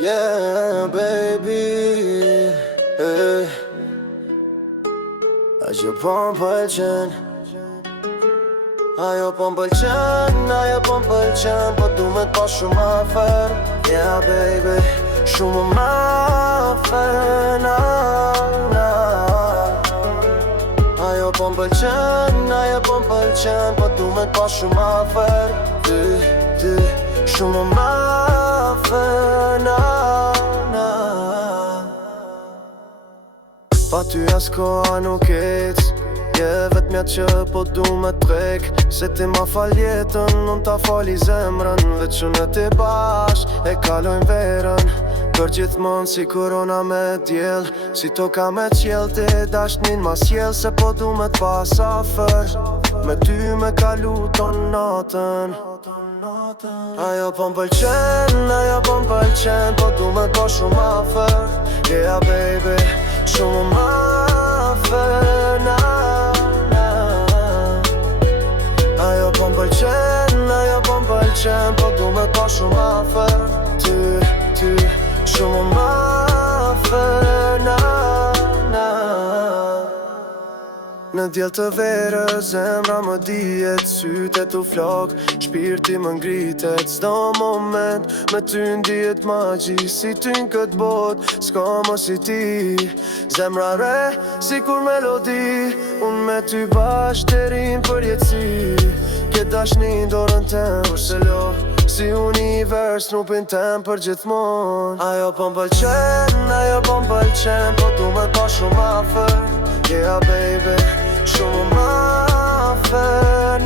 Yeah, baby, ajo po m'pëlqen, ajo po m'pëlqen, ajo po m'pëlqen, po du me t'pa shumë afer. Yeah, baby, shumë më afer, ajo po m'pëlqen, ajo po m'pëlqen, po du me t'pa shumë afer. Ty, shumë më afer, pa ty as koha nuk ec, je vetëmja që po du me t'prek. Se ti ma fal jetën, unë ta fali zemrën, veç unë e ti bashk e kalojnë verën. Për gjithmonë si korona me djel, si toka me qjel, ti dashnin ma s'jel, se po du me t'pas afer, me ty me kalu ton natën. Ajo po m'pëlqen, ajo po m'pëlqen, po du me t'pa shumë afer. Yeah, baby, shumë më afer, ajo po m'pëlqen, ajo po m'pëlqen, po du me t'pa shumë afer. Ty, shumë më afer, Në djel të verës zemra më dijet, syte t'u flok, shpirti më ngritet. S'do moment me ty ndijet magji, si ty n'kët bot, s'ka më si ti. Zemra re, si kur melodi, unë me ty bash derin për jetësi. Kjet dashni dorën tem, për se lo, si univers trupin tem për gjithmon. Ajo po m'pëlqen, ajo po m'pëlqen, po du me t'pa shumë afer. Yeah, baby, shumë më afer,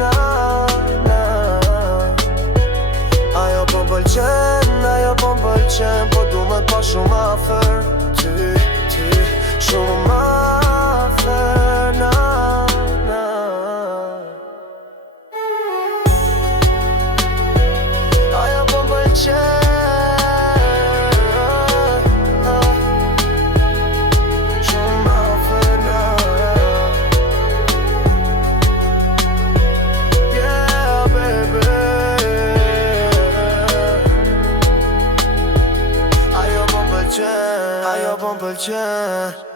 ajo po m'pëlqen, ajo po m'pëlqen, po du me t'pa shumë afer. Ty, shumë më afer, ajo po m'pëlqen. Ajo po m'pëlqen.